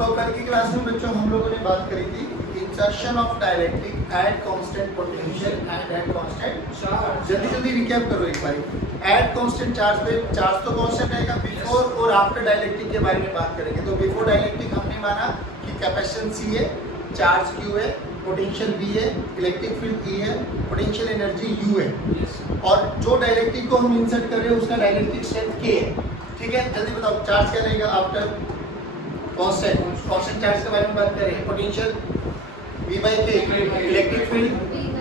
तो कल की क्लास में बच्चों हम लोगों ने बात करी थी insertion of dielectric at constant potential and at constant charge. जल्दी जल्दी रिकैप करो एक बार। एट कांस्टेंट चार्ज पे चार्ज तो कांस्टेंट आएगा, बिफोर और आफ्टर डाइलेक्ट्रिक के बारे में बात करेंगे। तो बिफोर डाइलेक्ट्रिक हमने माना कि कैपेसिटेंस C है, चार्ज Q है, पोटेंशियल V है, इलेक्ट्रिक फील्ड E है, पोटेंशियल एनर्जी U है। और जो डाइलेक्ट्रिक को हम इंसर्ट कर रहे हैं उसका डाइलेक्ट्रिक स्ट्रेंथ K है। ठीक है, जल्दी बताओ चार्ज क्या रहेगा आफ्टर कांस्टेंट चार्ज के बारे में बात करें। Potential V by K, electric field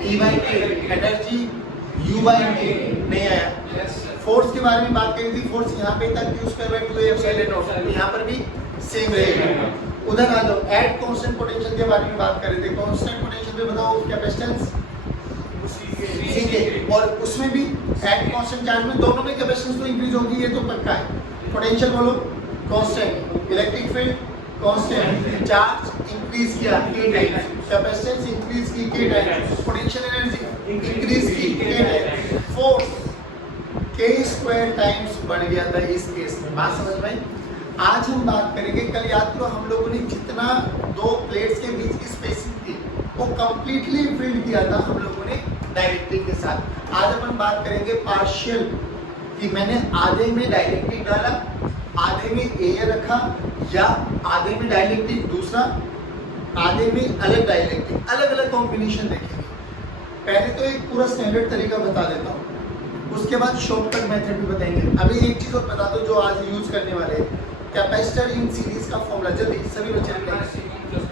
E by K, energy U by K। नहीं आया। फोर्स के बारे में बात करी थी, फोर्स यहाँ पे तक Q²/2 यहाँ पर भी सेम रहेगा। उधर आ जाओ, एट कांस्टेंट पोटेंशियल के बारे में बात कर रहे थे। कांस्टेंट पोटेंशियल पे बताओ कैपेसिटेंस C के, और उसमें भी एट कांस्टेंट चार्ज में दोनों में कैपेसिटेंस तो इंक्रीज होगी, ये तो पक्का है। पोटेंशियल बोलो constant, electric field constant, charge increase किया K टाइम्स, कैपेसिटेंस इंक्रीज की K times, potential energy increase की K times, force K² times बढ़ गया था इस केस में। बात समझ में? आज हम बात करेंगे, कल याद करो हम लोगों ने जितना दो प्लेट्स के बीच की स्पेसिंग थी वो कंप्लीटली फिल किया था हम लोगों ने डाइलेक्ट्रिक के साथ। आज अपन बात करेंगे पार्शियल, कि मैंने आधे में डाइलेक्ट्रिक डाला, आधे में एयर रखा, या आधे में डाइलेक्ट्रिक दूसरा, आधे में अलग डाइलेक्ट्रिक, अलग अलग कॉम्बिनेशन देखेंगे। पहले तो एक पूरा स्टैंडर्ड तरीका बता देता हूँ, उसके बाद शॉर्टकट मेथड भी बताएंगे। अभी एक चीज और बता दो जो आज यूज करने वाले हैं, कैपेसिटर इन सीरीज का फॉर्मूला जल्दी सभी बच्चे लिखें।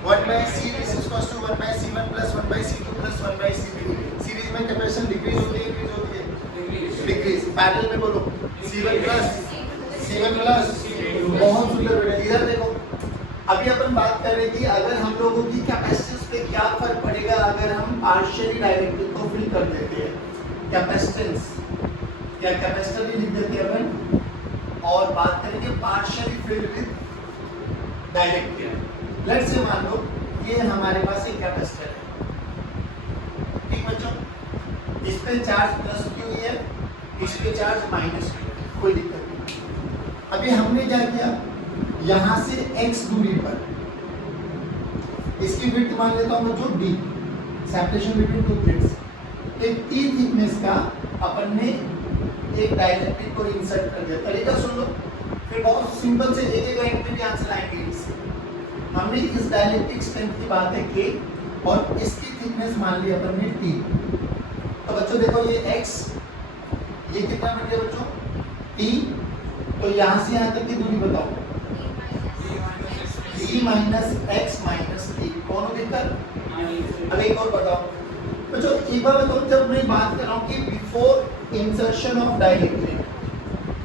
1/C is equals to 1/C1 plus 1/C2 plus 1/C3। Series में कैपेसिटेंस डिक्रीज होती है, इंक्रीज होती है, डिक्रीज। पैरेलल में बोलो C1 plus बहुत सुंदर बेटा। इधर देखो, अभी अपन बात कर रहे थे अगर हम लोगों की कैपेसिटेंस पे क्या फर्क पड़ेगा अगर हम पार्शियली डाइलेक्ट्रिक को फिल कर देते हैं। कैपेसिटेंस या कैपेसिटर भी लिख देते हैं अपन, और बात करेंगे partially filled with dielectric. Let's say मान लो ये हमारे पास एक कैपेसिटर है, ठीक बच्चों, इस पे चार्ज प्लस Q है, इस पे चार्ज माइनस Q है, कोई दिक्कत नहीं। अभी हमने क्या किया, यहां से x दूरी पर इसकी विड्थ मान लेता हूं बच्चों D, separation between two plates. एक T थिकनेस का अपन ने एक डाइलेक्ट्रिक को इंसर्ट कर दिया। तरीका सुन लो, फिर बहुत सिंपल से एक एक लाइन पे भी आंसर आएंगे इससे। हमने इस डाइलेक्ट्रिक स्ट्रेंथ की बात है K, और इसकी थिकनेस मान ली अपन ने T। तो बच्चों देखो ये x, ये कितना बन गया बच्चों T, तो यहाँ से यहाँ तक की दूरी बताओ D minus x minus T। कौन दिक्कत? अब एक और बताओ बच्चों, एक बार बताओ, जब मैं बात कर रहा हूँ कि before insertion of dielectric,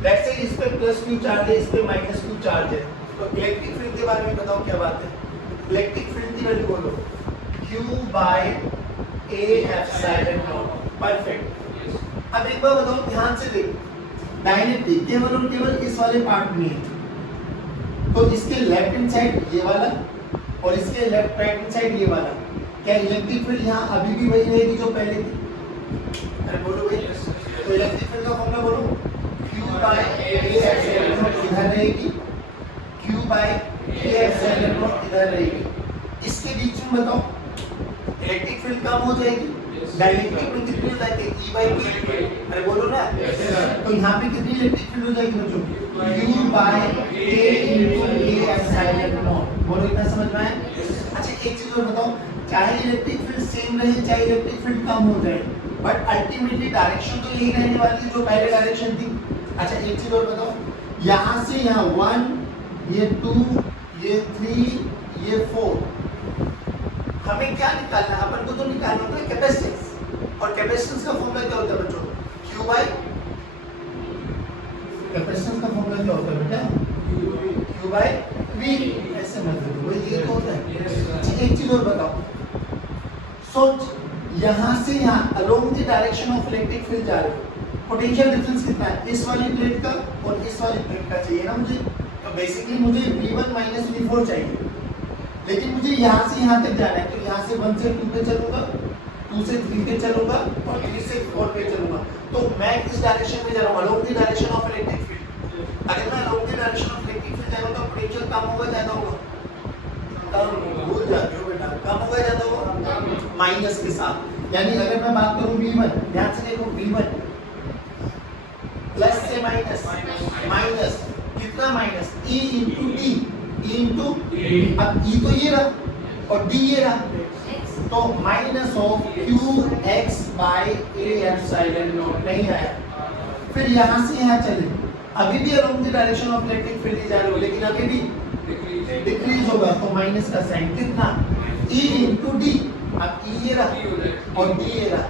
let's say इस पे प्लस Q चार्ज है, इस पे माइनस Q चार्ज है, तो इलेक्ट्रिक फील्ड के बारे में बताओ क्या बात है। इलेक्ट्रिक फील्ड की वैल्यू बोलो Q/A∈0। परफेक्ट। अब एक बार बताओ, ध्यान से देखो, डाइलेक्ट्रिक केवल और केवल इस वाले पार्ट में है, तो इसके लेफ्ट हैंड साइड ये वाला और इसके लेफ्ट राइट हैंड साइड ये वाला, क्या इलेक्ट्रिक फील्ड यहाँ अभी भी वही रहेगी जो पहले थी? अरे बोलो भाई, तो इलेक्ट्रिक फील्ड का फॉर्मूला बोलो Q/A∈0 इधर रहेगी, Q/A∈0 इधर रहेगी। इसके बीच में बताओ इलेक्ट्रिक फील्ड कम हो जाएगी, डाइलेक्ट्रिक में कितनी हो जाएगी E/K। अरे बोलो ना, तो यहाँ पे कितनी इलेक्ट्रिक फील्ड हो जाएगी बच्चों? Q/A∈0। बोलो, इतना समझ में आया? अच्छा एक चीज और बताओ, चाहे इलेक्ट्रिक फील्ड सेम रहे, चाहे इलेक्ट्रिक फील्ड कम हो जाए, बट अल्टीमेटली डायरेक्शन तो यही रहने वाली है जो पहले डायरेक्शन थी। अच्छा एक चीज और बताओ, यहाँ से यहाँ 1, ये 2, ये 3, ये 4, हमें क्या निकालना है? अपन को तो निकालना होता है कैपेसिटेंस, और कैपेसिटेंस का फॉर्मूला क्या होता है बच्चों? कैपेसिटेंस का फॉर्मूला क्या होता है बेटा? Q/V। ऐसे मत करो, ये तो होता है। एक चीज और बताओ, सोच, यहाँ से यहाँ along the direction of electric field जा रहे हो, पोटेंशियल डिफरेंस कितना है? इस वाली प्लेट का और इस वाली प्लेट का चाहिए ना मुझे, तो बेसिकली मुझे V1 माइनस V4 चाहिए, लेकिन मुझे यहाँ से यहाँ तक जाना है, तो यहाँ से 1 से 2 पे चलूंगा, 2 से 3 पे चलूंगा, और 3 से 4 पे चलूंगा। तो मैं किस डायरेक्शन में जा रहा हूँ? Along the direction of electric field. अगर मैं along the direction of electric field जा रहा हूँ तो पोटेंशियल कम होगा, ज्यादा होगा? माइनस के साथ। यानी अगर मैं बात करूं V1, ध्यान से देखो V1 प्लस से माइनस, माइनस कितना minus E into D, E into अब E तो ये रहा और D ये रहा, तो minus of Q x by A epsilon not नहीं आया। फिर यहाँ से यहाँ चले, अभी भी along the direction of electric field जा रहे हो, लेकिन अभी भी डिक्रीज होगा, तो माइनस का साइन कितना E इंटू डी, अब E ये रहा और D ये रहा,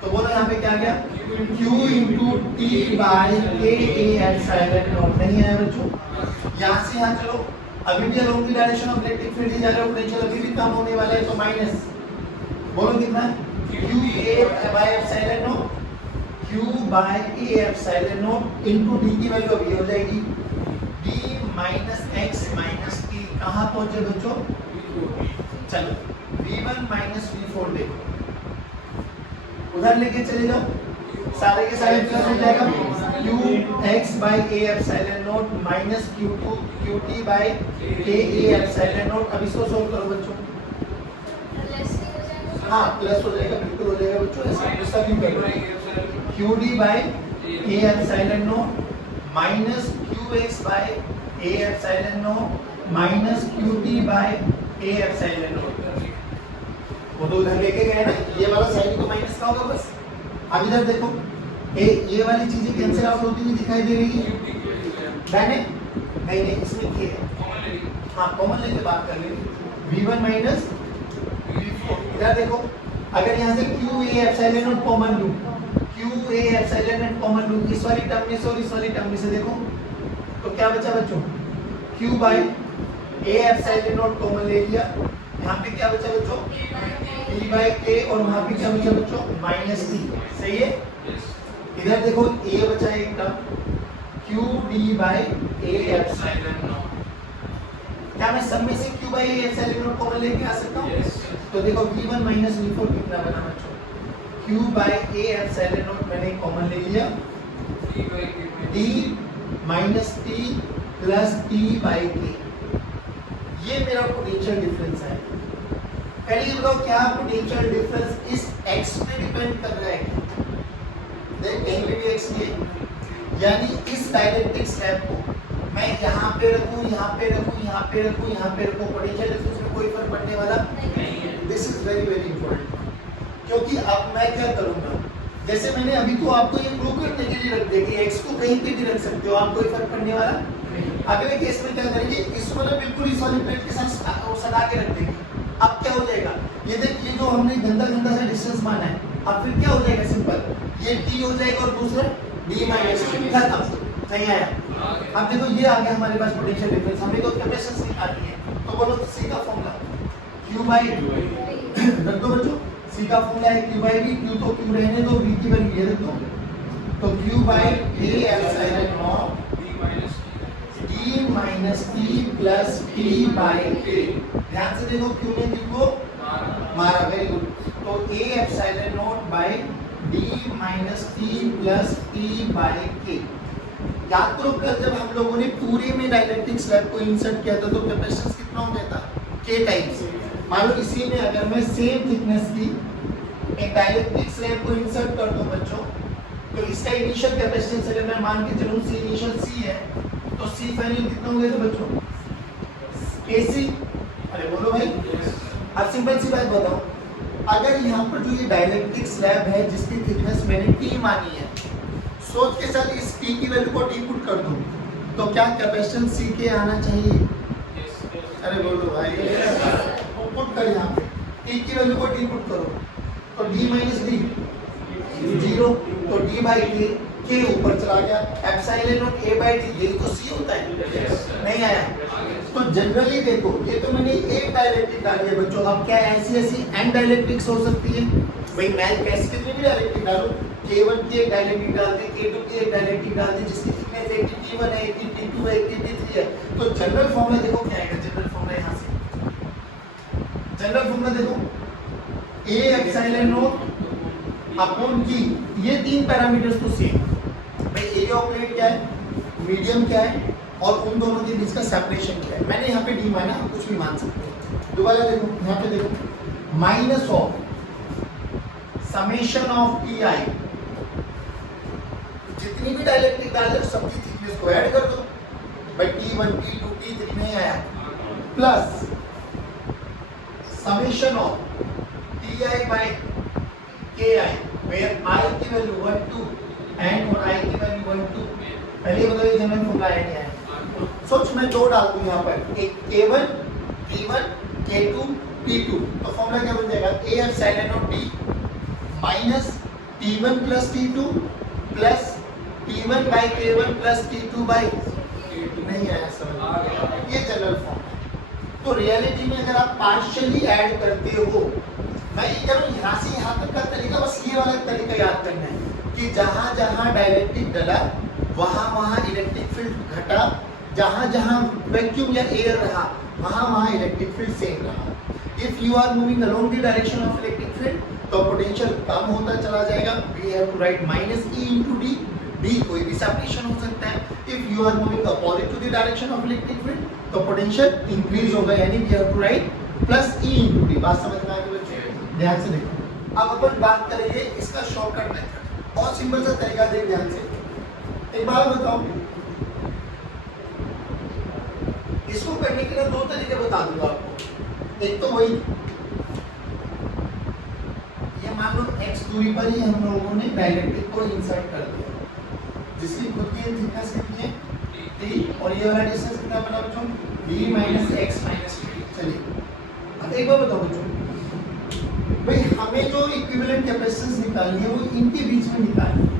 तो बोलो यहाँ पे क्या गया Q इंटू टी बाई के ए एप्सिलॉन नॉट नहीं आया बच्चों। यहाँ से यहाँ चलो, अभी भी along the direction of electric field जा रहे हो, पोटेंशियल अभी भी कम होने वाला है, तो माइनस बोलो कितना Q A by epsilon not, Q by A epsilon naught into D की वैल्यू अभी हो जाएगी D minus x minus t। कहाँ पहुंचे बच्चों, चलो V1 माइनस V4 देखो, उधर लेके चले जाओ, सारे के सारे प्लस हो जाएगा Q x by A epsilon not minus Q2 QT by K A epsilon not. अब इसको सोल्व करो बच्चों, हाँ प्लस हो जाएगा, बिल्कुल हो जाएगा बच्चों, ऐसा क्यों कर रहे हैं QD by A epsilon not minus QX by A epsilon not minus QT by A epsilon not. वो तो उधर लेके गए ना, ये वाला साइड तो माइनस का होगा बस। अब इधर देखो ये वाली चीजें कैंसिल आउट होती हुई दिखाई दे रही है, नहीं इसमें क्या है, हाँ कॉमन लेके बात कर लेंगे V1 माइनस V4। इधर देखो अगर यहाँ से Q A epsilon not common लूं, Q A epsilon not common लूं, इस वाली टर्म में से और इस वाली टर्म में से देखो, तो क्या बचा बच्चों Q by A epsilon not common ले लिया, यहाँ पे क्या बचा बच्चों E बाई K और वहाँ पे क्या बचा बच्चों माइनस T, सही है। इधर देखो A बचा एक term Q D by A epsilon not, क्या मैं सब में से Q by A epsilon not common लेके आ सकता हूँ, तो देखो V1 माइनस V4 कितना बना बच्चों Q by A epsilon not मैंने कॉमन ले लिया, D minus T plus T by K, ये मेरा पोटेंशियल डिफरेंस है। पहले ये बताओ क्या पोटेंशियल डिफरेंस इस x पे डिपेंड कर रहा है, देख कहीं पे भी x नहीं, यानी इस डाइलेक्ट्रिक स्लैब को मैं यहाँ पे रखूँ, यहाँ पे रखूँ, यहाँ पे रखूँ, यहाँ पे रखूँ, पोटेंशियल डिफरेंस में कोई फर्क पड़ने वाला नहीं। This is very very important, क्योंकि अब मैं क्या करूँगा, जैसे मैंने अभी तो आपको ये प्रूव करने के लिए रख दिया कि x को कहीं पे भी रख सकते हो आप, कोई फर्क पड़ने वाला नहीं। अगले केस में क्या करेंगे, इसको ना बिल्कुल इस वाली प्लेट के साथ सटा के रख देंगे। अब क्या हो जाएगा, ये देख ये जो हमने गंदा गंदा सा डिस्टेंस माना है, अब फिर क्या हो जाएगा सिंपल, ये d हो जाएगा और दूसरा d माइनस खत्म, नहीं आया। अब देखो ये आ गया हमारे पास पोटेंशियल डिफरेंस, हमें तो कैपेसिटेंस निकालनी है, तो बोलो c का फॉर्मूला q बाई रख दो बच्चों, c का फॉर्मूला है q बाई v, q तो q रहने दो, v की वैल्यू ये रख दो, तो q by a epsilon not d minus t plus t by k। ध्यान से देखो q ने q को मारा, वेरी गुड, तो a epsilon not by d minus t plus t by k। याद तो कल जब हम लोगों ने पूरे में डाइलेक्ट्रिक स्लैब को इंसर्ट किया था तो कैपेसिटेंस कितना हो गया था k टाइम्स। मान लो इसी में अगर मैं सेम थिकनेस की एक डाइलेक्ट्रिक स्लैब को इंसर्ट कर दूं बच्चों, तो इसका इनिशियल कैपेसिटेंस अगर मैं मान के चलूं c इनिशियल c है, तो c फाइनल कितना हो गया था बच्चों kc। अरे बोलो भाई, अब सिंपल सी बात बताओ, अगर यहाँ पर जो ये डाइलेक्ट्रिक स्लैब है जिसकी थिकनेस मैंने t मानी है, सोच के साथ इस t की वैल्यू को t पुट कर दूं, तो क्या कैपेसिटेंस c के आना चाहिए? अरे बोलो भाई, पुट कर यहाँ पे t की वैल्यू को t पुट करो, तो d माइनस d 0, तो d बाई k ऊपर चला गया, epsilon naught a by d, यही तो c होता है, नहीं आया। तो जनरली देखो ये तो मैंने एक डाइलेक्ट्रिक डाली है बच्चों, अब क्या ऐसी ऐसी n डाइलेक्ट्रिक्स हो सकती है भाई, मैं कैसे कितनी भी डाइलेक्ट्रिक डालूं, k1 की एक डाइलेक्ट्रिक डाल दी, k2 की एक डाइलेक्ट्रिक डाल दी, जिसकी थिकनेस एक की t1 है, एक की t2 है, एक की t3 है, तो जनरल फॉर्मूला देखो क्या आएगा, जनरल फॉर्मूला यहाँ से, जनरल फॉर्मूला देखो a epsilon not upon g, ये तीन पैरामीटर्स तो सेम भाई, एरिया ऑफ प्लेट क्या है, मीडियम क्या है, और उन दोनों के बीच का सेपरेशन क्या है। मैंने यहाँ पे d माना, कुछ भी मान सकते हैं। दोबारा देखो यहाँ पे देखो, minus of summation of T आई, जितनी भी डाइलेक्ट्रिक डाल दो सबकी थिकनेस को ऐड कर दो भाई, T1 T2 T3 नहीं आया, plus summation of T I by K I, where I की वैल्यू 1 2 एंड और आई की वैल्यू 1 2। पहले बताओ ये जनरल फॉर्मूला है क्या है? सोच मैं दो डाल दूं यहाँ पर, एक K1 T1 K2 T2, तो फॉर्मूला क्या बन जाएगा? A epsilon naught T minus T1 plus T2 plus T1 by K1 plus T2 by, नहीं आया समझ, ये जनरल फॉर्म है। तो रियलिटी में अगर आप पार्शियली ऐड करते हो, मैं ये कह रहा हूँ यहाँ से यहाँ तक का तरीका, बस ये वाला तरीका याद करना है कि जहाँ जहाँ डाइलेक्ट्रिक डला वहाँ वहाँ इलेक्ट्रिक फील्ड घटा, जहाँ जहाँ वैक्यूम या एयर रहा वहाँ वहाँ इलेक्ट्रिक फील्ड सेम रहा। If you are moving along the direction of electric field तो पोटेंशियल कम होता चला जाएगा, we have to write minus E into D, D कोई भी सेपरेशन हो सकता है। If you are moving opposite to the direction of electric field तो पोटेंशियल इंक्रीज होगा, यानी we have to write plus E into D। बात समझ में आ गई बच्चों? ध्यान से देखो, अब अपन बात करेंगे इसका शॉर्टकट मेथड, बहुत सिंपल सा तरीका देख ध्यान से। एक बात बताओ, इसको करने के लिए दो तरीके बता दूंगा आपको। एक तो वही, ये मान लो x दूरी पर ही हम लोगों ने डाइलेक्ट्रिक को इंसर्ट कर दिया, जिसकी खुद की थिकनेस कितनी है t, और ये वाला डिस्टेंस कितना बना बच्चों? d minus x minus t। चलिए अब एक बार बताओ बच्चों, भाई हमें जो इक्विवेलेंट कैपेसिटेंस निकालनी है वो इनके बीच में निकालनी है।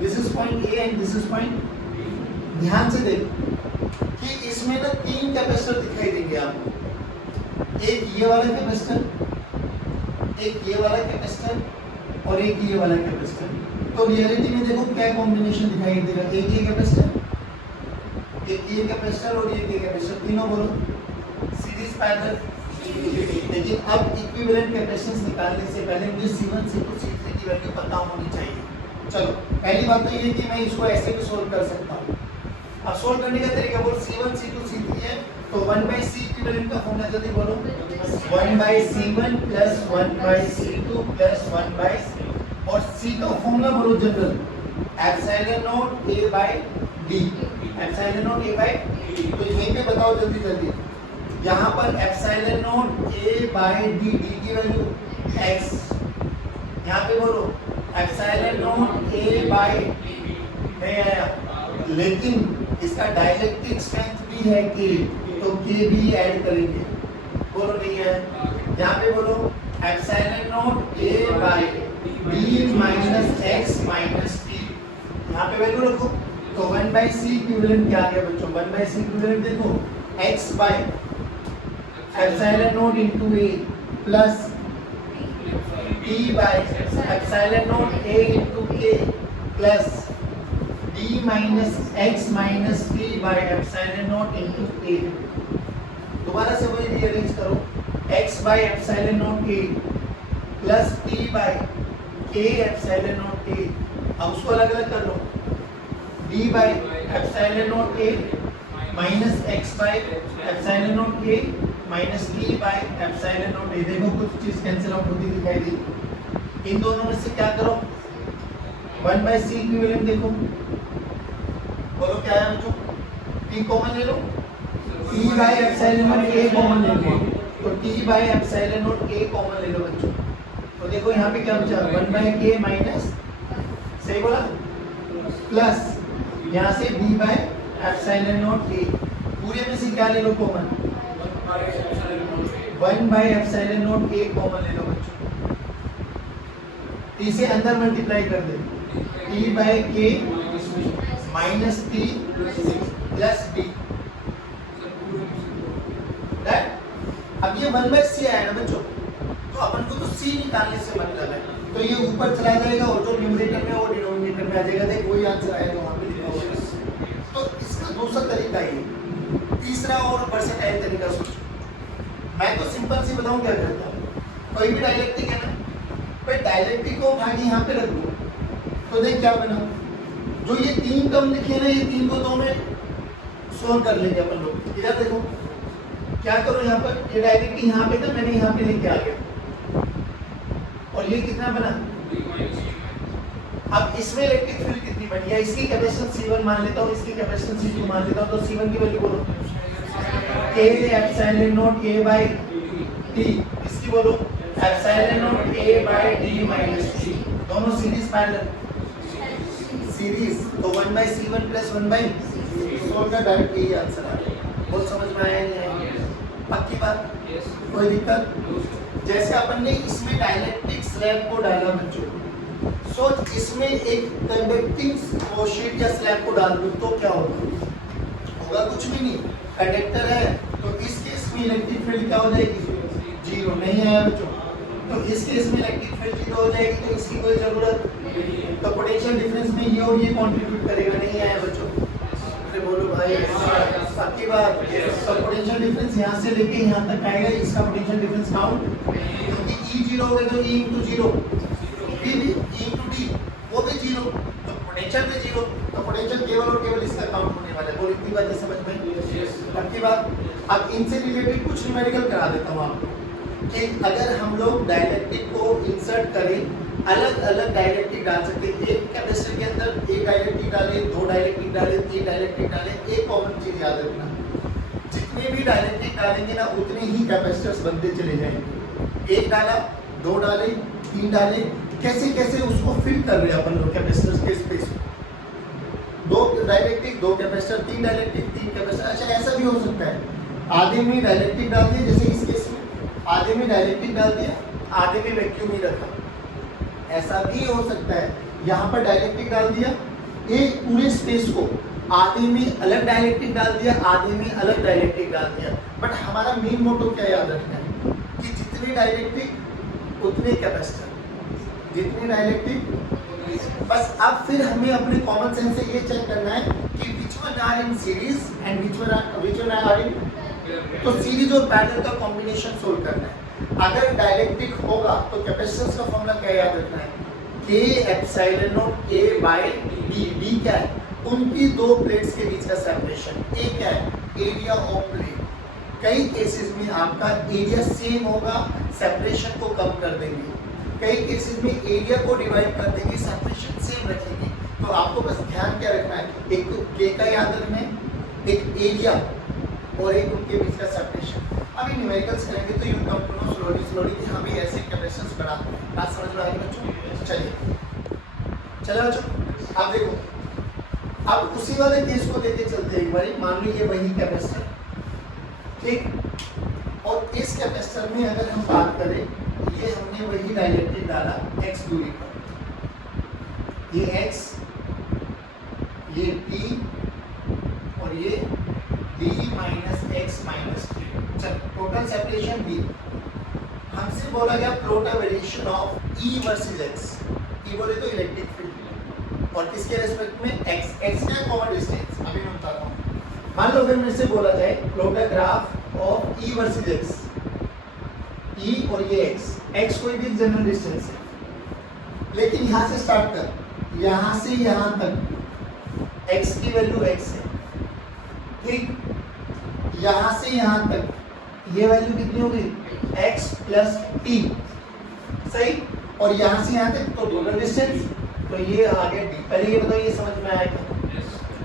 This is point A and this is point B। ध्यान से देखो कि इसमें ना तीन कैपेसिटर दिखाई देंगे आपको, एक ये वाला कैपेसिटर, एक ये वाला कैपेसिटर और एक ये वाला कैपेसिटर। तो रियलिटी में देखो क्या कॉम्बिनेशन दिखाई देगा, एक ये कैपेसिटर, एक ये कैपेसिटर और एक ये कैपेसिटर, तीनों बोलो सीरीज पैरेलल। लेकिन अब इक्विवेलेंट कैपेसिटेंस निकालने से पहले मुझे C1 C2 C3 की वैल्यू पता होनी चाहिए। चलो पहली बात तो ये कि मैं इसको ऐसे भी सोल्व कर सकता हूँ। अब सोल्व करने का तरीका बोल, C1 C2 C3 है तो 1/C इक्विवेलेंट का फॉर्मूला जल्दी बोलो, 1/C1 प्लस 1/C2 प्लस 1/, और C का फॉर्मूला बोलो general, epsilon naught A by D, epsilon naught A by D। तो यहीं पे बताओ जल्दी जल्दी, यहाँ पर epsilon naught A by D, D की वैल्यू x, यहाँ पे बोलो एप्सिलॉन नॉट A बाय, नहीं आया, लेकिन इसका डाइलेक्ट्रिक स्ट्रेंथ भी है K, तो K भी ऐड करेंगे, बोलो नहीं है। यहाँ पे बोलो epsilon naught A by D minus x minus t, यहाँ पे वैल्यू रखो। तो 1/C इक्विवेलेंट क्या आ गया बच्चों? 1/C इक्विवेलेंट देखो x by epsilon naught into A plus t by epsilon naught A into K plus d minus x minus t by epsilon naught into A। दोबारा से वही रीअरेंज करो, x by epsilon naught A plus t by K epsilon naught A। अब उसको अलग अलग कर लो, d by epsilon naught A minus x by epsilon naught K minus t by epsilon naught A। देखो कुछ चीज कैंसिल आउट होती दिखाई दी, इन दोनों में से क्या करो, 1/C इक्विवेलेंट देखो, बोलो क्या है बच्चों? t कॉमन ले लो, t by epsilon naught A common ले लो, तो t by epsilon naught A common ले लो बच्चों। तो देखो यहाँ पे क्या बचा, 1/K माइनस, सही बोला, प्लस यहाँ से d by epsilon naught A, पूरे में से क्या ले लो कॉमन, 1/एप्सिलॉन नॉट A कॉमन ले लो बच्चों। t से अंदर मल्टीप्लाई कर दे, t by K minus t plus d। अब ये 1/C आया ना बच्चों, तो अपन को तो C निकालने से मतलब है, तो ये ऊपर चला जाएगा और जो न्यूमरेटर में वो डिनोमिनेटर में आ जाएगा। देख वही आंसर आएगा वहाँ पे। तो इसका दूसरा तरीका ये, तीसरा और वर्सेटाइल तरीका सोचो। मैं तो सिंपल सी बताऊं क्या करता हूँ, कोई भी डाइलेक्ट्रिक है ना, भाई डाइलेक्ट्रिक को उठा के यहाँ पे रख दो, तो देख क्या बना, जो ये तीन टर्म लिखे हैं ना, ये तीन को दो में सोल्व कर लेंगे अपन लोग। इधर देखो क्या करो, यहाँ पर ये डायरेक्टली यहाँ पे था, मैंने यहाँ पे लेके आ गया, और ये कितना बना। अब इसमें इलेक्ट्रिक फील्ड कितनी बनी है, इसकी कैपेसिटेंस C1 मान लेता हूँ, इसकी कैपेसिटेंस C2 मान लेता हूँ, तो C1 की वैल्यू बोलो K epsilon naught A by T, इसकी बोलो epsilon naught A by D minus T, दोनों सीरीज पैरेलल सीरीज, तो 1 by C1 plus 1 by solve का डायरेक्ट यही आंसर आ रहा है। बहुत समझ में आया नहीं है, पक्की बात, कोई दिक्कत। जैसे अपन ने इसमें डाइलेक्ट्रिक स्लैब को डाला बच्चों, सोच इसमें एक कंडक्टिंग शीट या स्लैब को डाल दूं तो क्या होगा, होगा कुछ भी नहीं, कंडक्टर है तो इस केस में इलेक्ट्रिक फील्ड क्या हो जाएगी, जीरो, नहीं आया बच्चों, तो इस केस में इलेक्ट्रिक फील्ड जीरो हो जाएगी, तो इसकी कोई जरूरत, तो पोटेंशियल डिफरेंस में ये और ये कंट्रीब्यूट करेगा, नहीं आया बच्चों, अरे बोलो भाई पक्की बात। तो पोटेंशियल डिफरेंस यहाँ से लेके यहाँ तक आएगा, इसका पोटेंशियल डिफरेंस काउंट, क्योंकि E जीरो हो गया तो E इंटू जीरो, B भी E इंटू D वो भी जीरो, तो पोटेंशियल भी जीरो, तो पोटेंशियल केवल और केवल इसका काउंट होने वाला है। बोल इतनी बात समझ में पक्की बात। अब इनसे रिलेटेड कुछ न्यूमेरिकल करा देता हूँ आपको कि अगर हम लोग डाइलेक्ट्रिक को इंसर्ट करें, अलग अलग डाइलेक्ट्रिक डाल सकते हैं, एक कैपेसिटर के अंदर एक डाइलेक्ट्रिक डालें, दो डाइलेक्ट्रिक डालें, तीन डाइलेक्ट्रिक डालें, एक कॉमन चीज याद रखना, जितने भी डाइलेक्ट्रिक डालेंगे ना उतने ही कैपेसिटर्स बनते चले जाएंगे, एक डाला, दो डाले, तीन डाले, कैसे कैसे उसको फिल कर रहे हैं अपन लोग कैपेसिटर्स के स्पेस में, दो डाइलेक्ट्रिक, दो कैपेसिटर, तीन डाइलेक्ट्रिक, तीन कैपेसिटर। अच्छा ऐसा भी हो सकता है आधे में डाइलेक्ट्रिक डाल दिया, जैसे इस केस में आधे में डाइलेक्ट्रिक डाल दिया, आधे में वैक्यूम ही रखा, ऐसा भी हो सकता है। यहाँ पर डाइलेक्ट्रिक डाल दिया, एक पूरे स्पेस को आधे में अलग डाइलेक्ट्रिक डाल दिया, आधे में अलग डाइलेक्ट्रिक डाल दिया, बट हमारा मेन मोटो क्या याद रखना है कि जितने डाइलेक्ट्रिक उतने कैपेसिटर, जितने डाइलेक्ट्रिक, बस अब फिर हमें अपने कॉमन सेंस से ये चेक करना है कि which one are in series and which one are in, तो सीरीज और पैरेलल का कॉम्बिनेशन सोल्व करना है। अगर डाइलेक्ट्रिक होगा तो कैपेसिटेंस का फॉर्मूला क्या याद रखना है, K epsilon naught A by D, D क्या है, उनकी दो प्लेट्स के बीच का सेपरेशन, A क्या है, एरिया ऑफ प्लेट। कई केसेस में आपका एरिया सेम होगा, सेपरेशन को कम कर देंगे, कई केसेस में एरिया को डिवाइड कर देंगे, सेपरेशन सेम रखेंगे। तो आपको बस ध्यान क्या रखना है, एक तो K का याद रखना है, एक एरिया और एक उनके बीच का सेपरेशन। अभी न्यूमेरिकल्स करेंगे तो you come to know slowly slowly कि हम भी ऐसे कैपेसिटर्स बना, बात समझ में आएगी बच्चों। चलिए बच्चों आप देखो, अब उसी वाले केस को लेके चलते हैं एक बार, मान लो ये वही कैपेसिटर, ठीक, और इस कैपेसिटर में अगर हम बात करें, ये हमने वही डाइलेक्ट्रिक डाला x दूरी पर, ये x, ये t और ये d minus x minus t, चल टोटल सेपरेशन d। हमसे बोला गया plot a variation of E versus x, E बोले तो इलेक्ट्रिक फील्ड और किसके रेस्पेक्ट में x, x का कॉमन डिस्टेंस अभी मैं बताता हूँ। मान लो अगर मेरे से बोला जाए plot a graph of E versus x, E और ये x कोई भी जनरल डिस्टेंस है, लेकिन यहाँ से स्टार्ट कर, यहाँ से यहाँ तक x की वैल्यू x है, ठीक, यहाँ से यहाँ तक ये वैल्यू कितनी होगी, x प्लस t, सही, और यहाँ से यहाँ तक तो दोनों डिस्टेंस, तो ये आ गया d। पहले ये बताओ, ये समझ में आया क्या,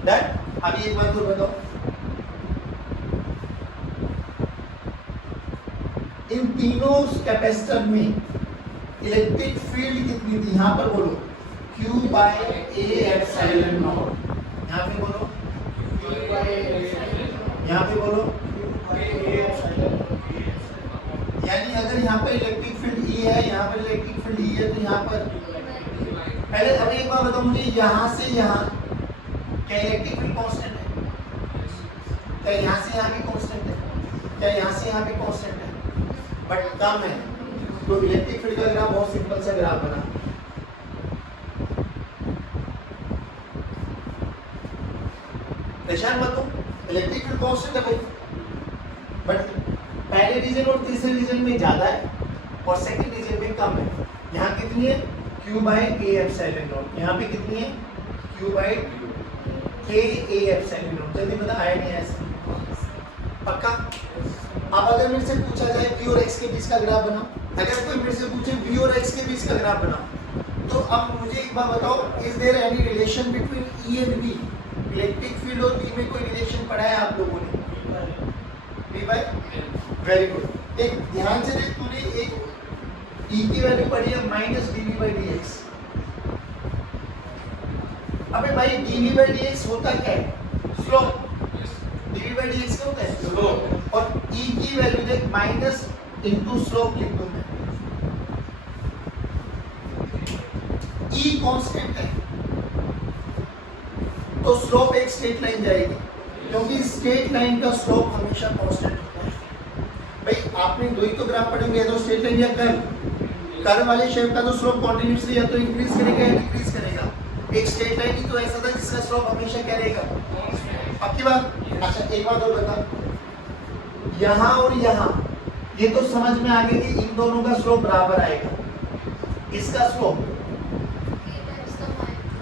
दैट। अभी एक बात और बताओ, इन तीनों कैपेसिटर में इलेक्ट्रिक फील्ड कितनी थी, यहाँ पर बोलो Q by A epsilon naught, यहाँ पे बोलो Q बाय A, यहाँ पे बोलो यानी अगर यहाँ पर इलेक्ट्रिक फील्ड E है, यहाँ पर इलेक्ट्रिक फील्ड E है, तो यहाँ पर पहले अभी एक बार बताओ मुझे, यहाँ से यहाँ क्या इलेक्ट्रिक फील्ड कांस्टेंट है, क्या यहाँ से यहाँ भी कांस्टेंट है, क्या यहाँ से यहाँ भी कांस्टेंट है, बट कम है, तो इलेक्ट्रिक फील्ड का ग्राफ बहुत सिंपल सा ग्राफ बना, निशान मत दो, इलेक्ट्रिक फील्ड कांस्टेंट है भाई, बट पहले रीजन और तीसरे रीजन में ज्यादा है और सेकंड रीजन में कम है। यहाँ कितनी है, Q by A epsilon naught, यहाँ पे कितनी है, Q by K A epsilon naught. जल्दी बता, आया नहीं ऐसा, पक्का। अब अगर मेरे से पूछा जाए P और X के बीच का ग्राफ बनाओ, अगर कोई मेरे से पूछे v और x के बीच का ग्राफ बनाओ, तो अब मुझे एक बात बताओ, is there any relation between E and V? Electric field और V में कोई रिलेशन पढ़ा है आप लोगों ने? V by, very good. एक ध्यान से देख, तूने एक E की वैल्यू पढ़ी है -dV/dx। अबे भाई dV/dx होता क्या है? स्लोप। dV/dx क्या होता है? स्लोप। और E की वैल्यू देख, माइनस इनटू स्लोप लिख दूं मैं। E कांस्टेंट है तो स्लोप एक स्ट्रेट लाइन जाएगी, क्योंकि स्ट्रेट लाइन का स्लोप हमेशा कांस्टेंट होता है। भाई आपने दो ही तो ग्राफ पढ़े होंगे, या तो स्ट्रेट लाइन या कर्व वाले शेप का तो स्लोप कंटीन्यूअसली या तो इंक्रीज करेगा या डिक्रीज करेगा। एक स्ट्रेट लाइन ही तो ऐसा था जिसका स्लोप हमेशा क्या रहेगा? पक्की बात? अच्छा एक बात और बता, यहाँ और यहाँ ये तो समझ में आ गया कि इन दोनों का स्लोप बराबर आएगा, इसका स्लोप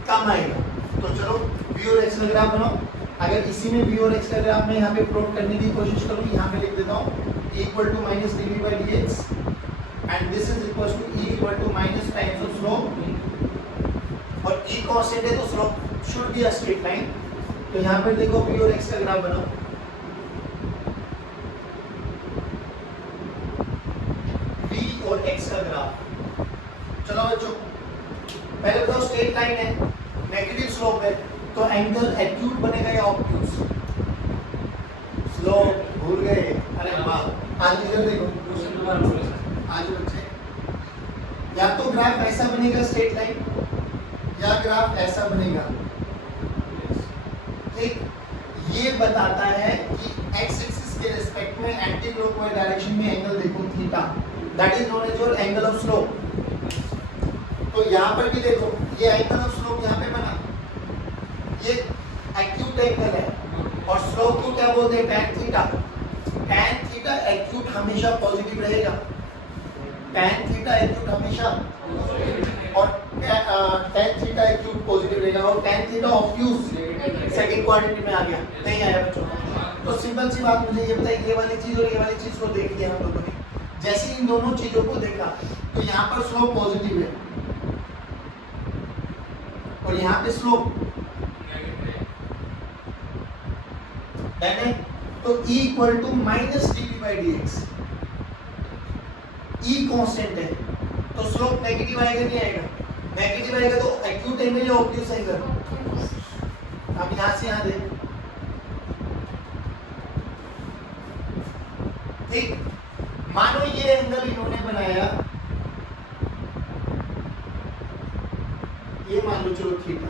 कम आएगा। तो चलो v और x का ग्राफ बनाओ। अगर इसी में v और x का ग्राफ मैं यहाँ पे प्लॉट करने की कोशिश करूँ, यहाँ पे लिख देता हूँ equal to minus dV/dx and this is equal to E equal to minus times of slope, और E कांस्टेंट है तो slope should be a straight line. तो यहाँ पे देखो v और x का ग्राफ बनाओ। v और x का ग्राफ, चलो बच्चों पहले बताओ, स्ट्रेट लाइन है, नेगेटिव स्लोप है, तो एंगल एक्यूट बनेगा या ऑब्ट्यूज? स्लोप भूल गए? अरे वाह, आज इधर देखो, आज बच्चे या तो ग्राफ ऐसा बनेगा स्ट्रेट लाइन, या ग्राफ ऐसा बनेगा। ठीक, ये बताता है कि x एक्सिस के रिस्पेक्ट में एंटी क्लॉकवाइज डायरेक्शन में एंगल देखो theta, that is known as your angle of slope. तो यहाँ पर भी देखो, ये एंगल ऑफ स्लोप यहाँ पे बना, ये एक्यूट एंगल है, और स्लोप को क्या बोलते हैं? tan theta. tan theta acute हमेशा पॉजिटिव रहेगा, tan थीटा एक्यूट हमेशा, और tan थीटा एक्यूट पॉजिटिव रहेगा, और tan theta obtuse second quadrant में आ गया, नहीं आया बच्चों। तो सिंपल सी बात, मुझे ये बताइए, ये वाली चीज और ये वाली चीज को देख लिया हम लोगों ने, जैसे इन दोनों चीजों को देखा तो यहाँ पर स्लोप पॉजिटिव है और यहाँ पे स्लोप है, तो E equal to minus dV/dx। E constant है तो स्लोप नेगेटिव आएगा नहीं आएगा? नेगेटिव आएगा तो एक्यूट एंगल या ऑब्ट्यूज एंगल? अब यहाँ से यहाँ देख, ठीक, मानो ये एंगल इन्होंने बनाया, ये मान लो चलो थीटा,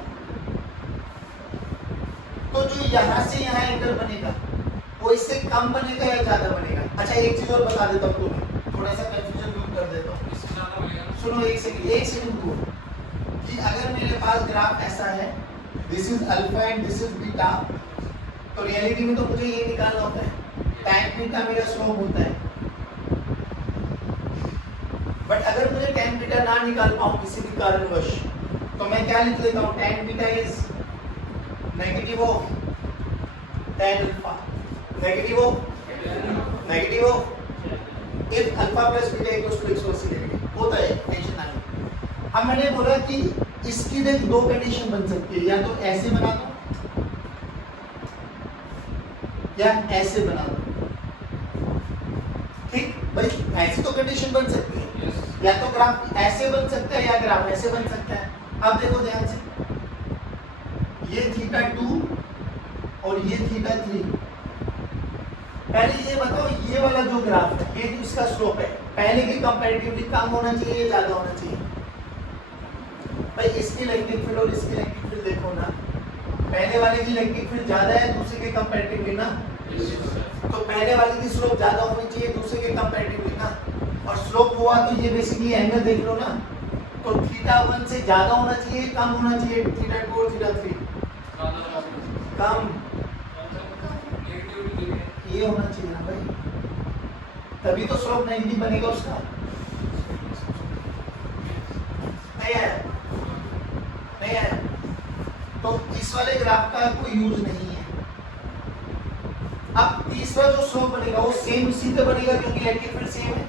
तो जो यहां से यहां एंगल बनेगा वो इससे कम बनेगा या ज्यादा बनेगा? अच्छा एक चीज और बता देता हूं तुम्हें, थोड़ा सा कंफ्यूजन दूर कर देता हूं। सुनो एक सेकंड दूर, कि अगर मेरे पास ग्राफ ऐसा है, this is alpha and this is beta, तो रियलिटी में तो मुझे ये निकालना होता है, tan बीटा मेरा स्लोप होता है। बट अगर मुझे tan बीटा ना निकाल पाऊं किसी भी कारणवश, तो मैं क्या लिख लेता हूं? tan beta is negative of tan alpha, negative of if alpha plus beta equals to x negative होता है, टेंशन ना लो। अब मैंने बोला कि इसकी देख दो कंडीशन बन सकती है, या तो ऐसे बना दो या ऐसे बना दो। ठीक भाई, ऐसी तो कंडीशन बन सकती है, या तो ग्राफ ऐसे बन सकता है या ग्राफ ऐसे बन सकता है। अब देखो ध्यान से, ये θ2 और ये θ3। पहले ये बताओ, ये वाला जो ग्राफ है, ये इसका स्लोप है, पहले के कंपैरेटिवली कम होना चाहिए या ज्यादा होना चाहिए? भाई इसकी इलेक्ट्रिक फील्ड और इसकी इलेक्ट्रिक फील्ड देखो ना, पहले वाले की इलेक्ट्रिक फील्ड ज्यादा है दूसरे के कंपैरेटिवली ना, तो पहले वाले की स्लोप ज्यादा होनी चाहिए दूसरे के कंपैरेटिवली ना, और स्लोप हुआ तो ये बेसिकली एंगल देख लो ना, तो θ1 से ज्यादा होना चाहिए कम होना चाहिए? θ2 और θ3 कम, ये होना चाहिए ना भाई, तभी तो स्लोप नेगेटिव बनेगा उसका। नहीं आया? नहीं आया? तो इस वाले ग्राफ का कोई यूज नहीं है। अब तीसरा जो स्लोप बनेगा वो सेम इसी पे बनेगा क्योंकि इलेक्ट्रिक फील्ड सेम है,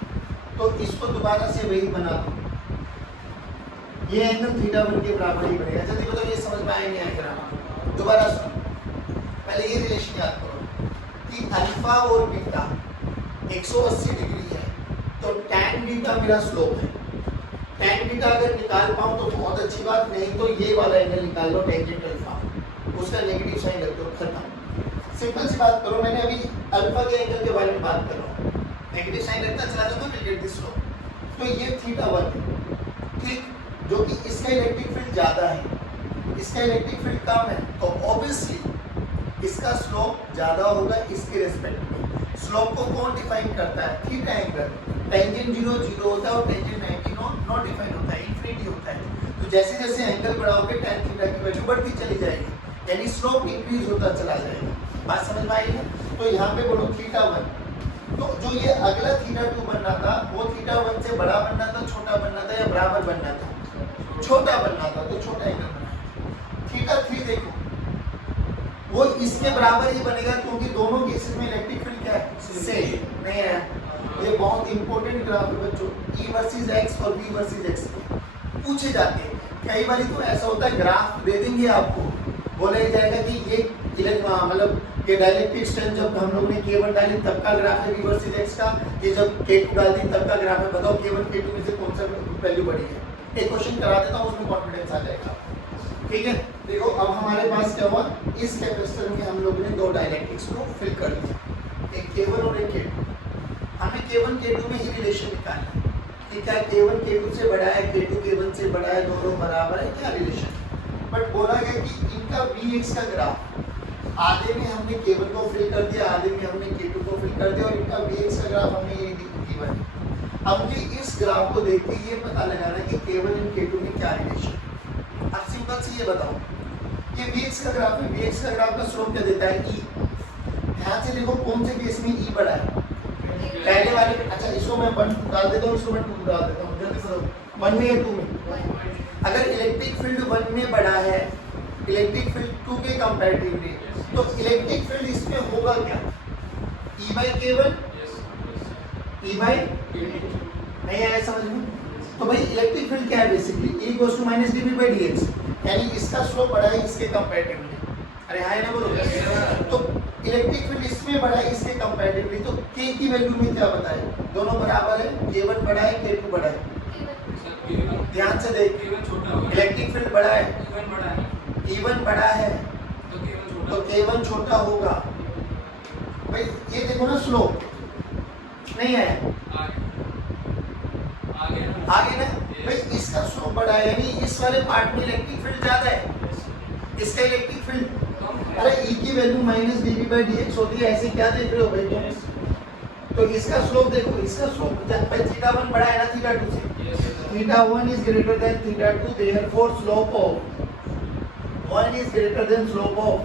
तो इसको दोबारा से वही बना दो, ये एंगल थीटा 1 के बराबर ही बनेगा। जल्दी बताओ ये समझ में आया नहीं आएगा? दोबारा सुनो, पहले ये रिलेशन याद करो कि अल्फा और बीटा 180 डिग्री है, तो tan बीटा मेरा स्लोप है। tan बीटा अगर निकाल पाऊं तो बहुत अच्छी बात, नहीं तो ये वाला एंगल निकाल लो टेंजेंट अल्फा, उसका नेगेटिव साइन रख दो, खत्म। सिंपल सी बात करो, मैंने अभी अल्फा के एंगल के बारे में बात कर रहा हूँ, नेगेटिव साइन रखता चला जाऊंगा, विल गेट दिस स्लोप। तो ये थीटा 1 है, ठीक, जो कि इसका इलेक्ट्रिक फील्ड ज्यादा है, इसका इलेक्ट्रिक फील्ड कम है, तो ऑब्वियसली इसका स्लोप ज्यादा होगा इसके रेस्पेक्ट में। स्लोप को कौन डिफाइन करता है? Theta angle. टेंजेंट 0 0 होता है और टेंजेंट 90 नॉट डिफाइन होता है, इंफिनिटी होता है। तो जैसे जैसे एंगल बढ़ाओगे tan थीटा की वैल्यू बढ़ती चली जाएगी, यानी स्लोप इंक्रीज होता चला जाएगा। बात समझ में आई है? तो यहाँ पे बोलो थीटा 1, तो जो ये अगला थीटा 2 बनना था वो थीटा 1 से बड़ा बनना था, छोटा बनना था या बराबर बनना था? छोटा बनना था, तो छोटा एंगल बना। थीटा 3 देखो, वो इसके बराबर ही बनेगा क्योंकि दोनों केसेस में इलेक्ट्रिक फील्ड क्या है? सेम नहीं है। ये बहुत इंपॉर्टेंट ग्राफ है बच्चों, E वर्सेस X और B वर्सेस X पूछे जाते हैं। कई बार तो ऐसा होता है ग्राफ दे देंगे आपको, बोला जाएगा कि ये मतलब ये डायलेक्ट्रिक स्ट्रेंथ जब हम लोग ने K1 डाली तब का ग्राफ है B वर्सेस X का, ये जब K2 डाल दी तब का ग्राफ है, बताओ K1 K2 में से कौन सा वैल्यू बढ़ी है? एक क्वेश्चन करा देता हूँ, उसमें कॉन्फिडेंस आ जाएगा। ठीक है, देखो अब हमारे पास क्या हुआ, इस कैपेसिटर में हम लोग ने दो डायलेक्ट्रिक्स को फिल कर दिया, एक K1 और एक K2। हमें K1 K2 में ही रिलेशन निकालना है कि क्या K1 K2 से बड़ा है, K2 K1 से बड़ा है, दोनों बराबर है, क्या रिलेशन। बट बोला गया कि इनका Vx का ग्राफ आधे में हमने K1 को फिल कर दिया, आधे में हमने K2 को फिल कर दिया, और इनका Vx का ग्राफ हमने ये गिवन है। अब मुझे इस ग्राफ को देख के ये पता लगाना है कि K1 और K2 में क्या रिलेशन। अब सिंपल से ये बताओ, ये Vx का ग्राफ है, Vx का ग्राफ का स्लोप क्या देता है? E। ध्यान से देखो कौन से केस में E बड़ा है? पहले वाले। अच्छा इसको मैं 1 डाल देता हूँ, इसको मैं 2 डाल देता हूँ, जल्दी से 1 में या 2 में? अगर इलेक्ट्रिक फील्ड 1 में बड़ा है, इलेक्ट्रिक फील्ड 2 के कंपैरेटिवली, तो इलेक्ट्रिक फील्ड इसमें होगा क्या? E by K1, E by नहीं आया समझ में? तो भाई इलेक्ट्रिक फील्ड क्या है basically? E goes to minus dB by dx, यानी इसका स्लोप बड़ा है इसके कंपैरेटिवली। अरे हाय ना बोलो। तो इलेक्ट्रिक फील्ड इसमें बड़ा है इसके कंपैरेटिवली, तो K की वैल्यू में क्या बताए? दोनों बराबर है, K1 बड़ा है, K2 बड़ा है। ध्यान से देख, इलेक्ट्रिक फील्ड बड़ा है, E1 बड़ा है, तो K1 छोटा होगा। भाई ये देखो ना स्लोप नहीं है, आगे ना भाई इसका स्लोप बड़ा है, यानी इस वाले पार्ट में इलेक्ट्रिक फील्ड ज्यादा है, इसका इलेक्ट्रिक फील्ड। अरे E की value minus dB by dx होती है, ऐसे क्या देख रहे हो भाई तुम? तो इसका स्लोप देखो, इसका स्लोप भाई थीटा 1 बड़ा है ना थीटा 2 से, theta 1 is greater than theta 2, therefore slope of 1 is greater than slope of.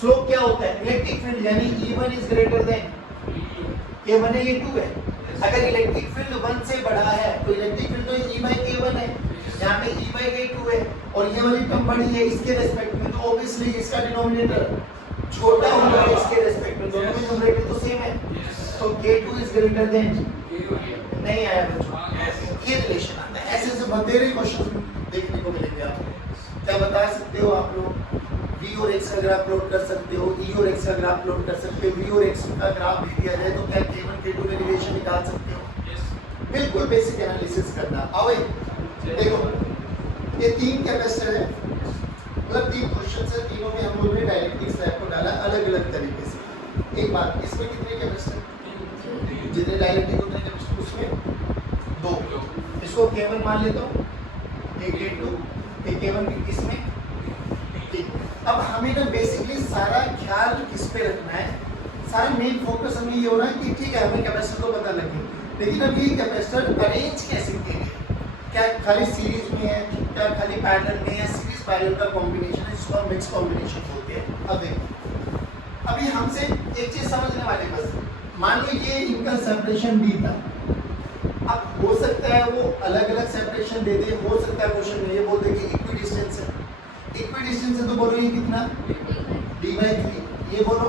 Slope क्या होता है? इलेक्ट्रिक फील्ड, यानी E1 is greater than K1 है, ये 2 है। अगर इलेक्ट्रिक फील्ड 1 से बड़ा है तो इलेक्ट्रिक फील्ड तो E by K1 है, यहाँ पे E by K2 है, और ये वाली टर्म बड़ी है इसके रेस्पेक्ट में, तो ऑब्वियसली इसका डिनोमिनेटर छोटा होगा इसके रेस्पेक्ट में, दोनों में न्यूमरेटर तो सेम है, तो K2 इज ग्रेटर देन। नहीं आया बच्चों, ये रिलेशन आता है। ऐसे ऐसे बतेरे क्वेश्चन देखने को मिलेंगे आपको। क्या बता सकते हो आप लोग? V और X का ग्राफ प्लॉट कर सकते हो, E और X का ग्राफ प्लॉट कर सकते हो, V और X का ग्राफ दे दिया जाए तो क्या K1 K2 में रिलेशन निकाल सकते हो? बिल्कुल बेसिक एनालिसिस करना। आओ देखो, ये 3 कैपेसिटर है, मतलब 3 क्वेश्चन है, तीनों में हम लोगों ने डायरेक्ट्रिक स्लैब को डाला अलग अलग तरीके से। एक बात, इसमें कितने कैपेसिटर? जितने डायरेक्ट्रिक उतने कैपेसिटर, उसमें 2। इसको K1 मान लेता हूँ, एक K2, एक K1 इसमें। ठीक, अब हमें ना बेसिकली सारा ख्याल किस पे रखना है, सारा मेन फोकस हमें ये हो रहा है कि ठीक है हमें कैपेसिटर तो पता लगे, लेकिन अब ये कैपेसिटर अरेंज कैसे किए गए? क्या खाली सीरीज में है, क्या खाली पैरेलल में है, सीरीज पैरेलल का कॉम्बिनेशन है जिसको हम मिक्स कॉम्बिनेशन बोलते हैं। अब देखो, अभी हमसे एक चीज समझने वाले बस, मान लो ये इनका सेपरेशन D था, अब हो सकता है वो अलग अलग सेपरेशन दे दे, हो सकता है क्वेश्चन में ये बोल दे कि इक्वी डिस्टेंस है, इक्वी डिस्टेंस है तो बोलो ये कितना? D/3। ये बोलो,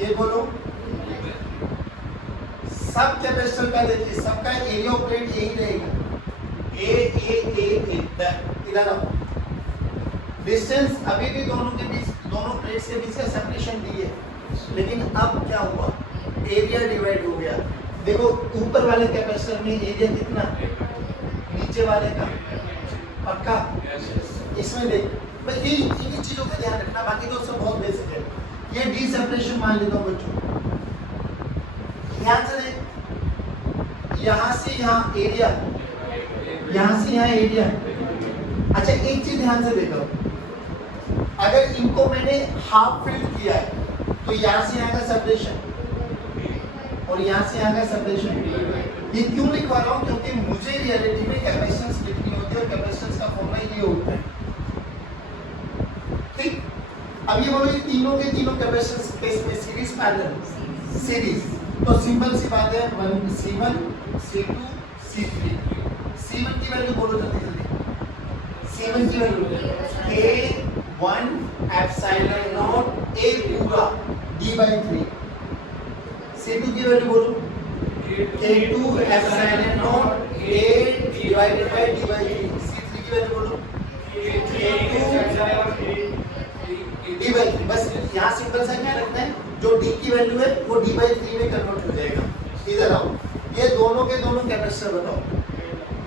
ये बोलो, सब कैपेसिटर का देखिए, सबका एरिया ऑफ प्लेट यही रहेगा, ए इधर आओ। डिस्टेंस अभी भी दोनों के बीच, दोनों प्लेट्स के बीच का सेपरेशन डी है, लेकिन अब क्या हुआ, एरिया डिवाइड हो गया। देखो ऊपर वाले कैपेसिटर में एरिया कितना, नीचे वाले का पक्का। इसमें देख बस इन चीजों का ध्यान रखना, बाकी तो सब बहुत बेसिक है। ये डी सेपरेशन मान लेता हूँ बच्चों, ध्यान से देख, यहाँ से यहाँ एरिया, यहाँ से यहाँ एरिया। अच्छा एक चीज ध्यान से देखो, अगर इनको मैंने हाफ फिल किया है तो यहाँ से यहाँ का सेपरेशन और यहाँ से यहाँ का सेपरेशन। ये क्यों लिखवा रहा हूँ, क्योंकि मुझे रियलिटी में कैपेसिटेंस लिखनी होती है और कैपेसिटेंस का फॉर्मूला ये होता है, ठीक। अब ये बोलो ये तीनों के तीनों कैपेसिटेंस केस में सीरीज पैरेलल, सीरीज, तो सिंपल सी बात है, C1 C2 C3। C1 की वैल्यू बोलो जल्दी जल्दी, C1 की value K1 epsilon naught A पूरा D/3। C2 की वैल्यू बोलो K2 epsilon naught A divided by D/3। C3 की वैल्यू बोलो K2 D/3। बस यहाँ सिंपल सा क्या रखना है, जो D की वैल्यू है वो D/3 में कन्वर्ट हो जाएगा। इधर आओ, ये दोनों के दोनों कैपेसिटर बताओ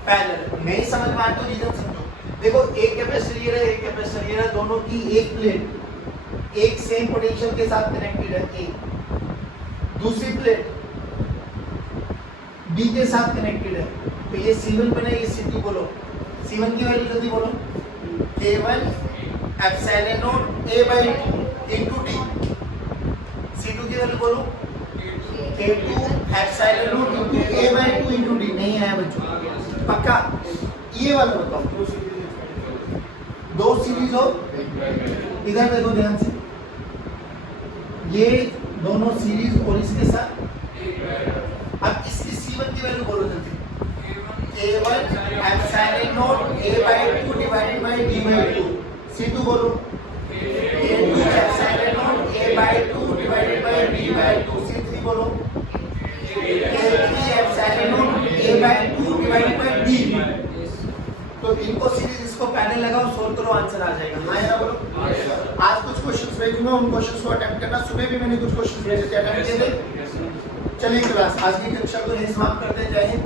पैरेलल, नहीं समझ में आए तो रीजन समझो। देखो एक कैपेसिटर ये रहा, एक कैपेसिटर ये रहा, दोनों की एक प्लेट एक सेम पोटेंशियल के साथ कनेक्टेड है, ए दूसरी प्लेट बी के साथ कनेक्टेड है, तो ये C1 बने, ये C2 बोलो। C1 की वैल्यू जल्दी बोलो, K1 epsilon not A/2 into D। C2 की वैल्यू बोलो K2 epsilon naught into A/2 into D। नहीं आया बच्चों, पक्का। ये वाला बताओ, दो सीरीज हो, इधर देखो ध्यान से, ये दोनों सीरीज और इसके साथ। अब इसकी C1 की वैल्यू बोलो जल्दी, K1 epsilon not A/2 divided by D/2। C2 बोलो K2 epsilon not A/2 divided by D/2। C3 बोलो K3 epsilon not A/2 divided by D। तो इनको सीरीज, इसको पैरेलल लगाओ, सोल्व करो, आंसर आ जाएगा। हाँ या बोलो। आज कुछ क्वेश्चंस भेजूंगा, उन क्वेश्चंस को अटेम्प्ट करना। सुबह भी मैंने कुछ क्वेश्चंस भेजे थे, अटेम्प्ट किए थे। चलिए क्लास आज की कक्षा को यहीं समाप्त करते हैं। जय हिंद।